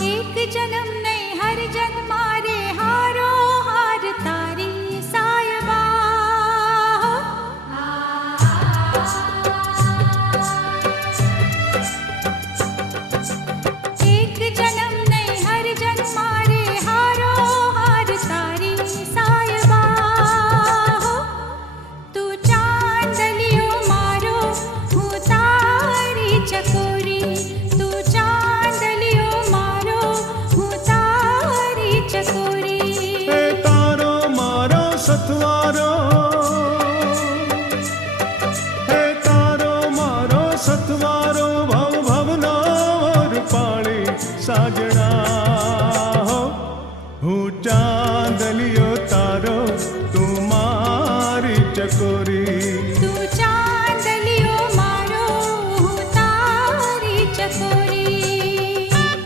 एक जन्म नहीं हर जन्म मारे हारो हार तारी सायबा एक जन्म नहीं हर जन्म मारे हारो हार तारी सायबा तू चांदलियो मारो हूँ तारी चकोरी तू चांदलियो मारो हूँ तारी चकोरी ए तारो मारो सतवारो ए तारो मारो सतवारो भव भवनो रूपाणी साजणा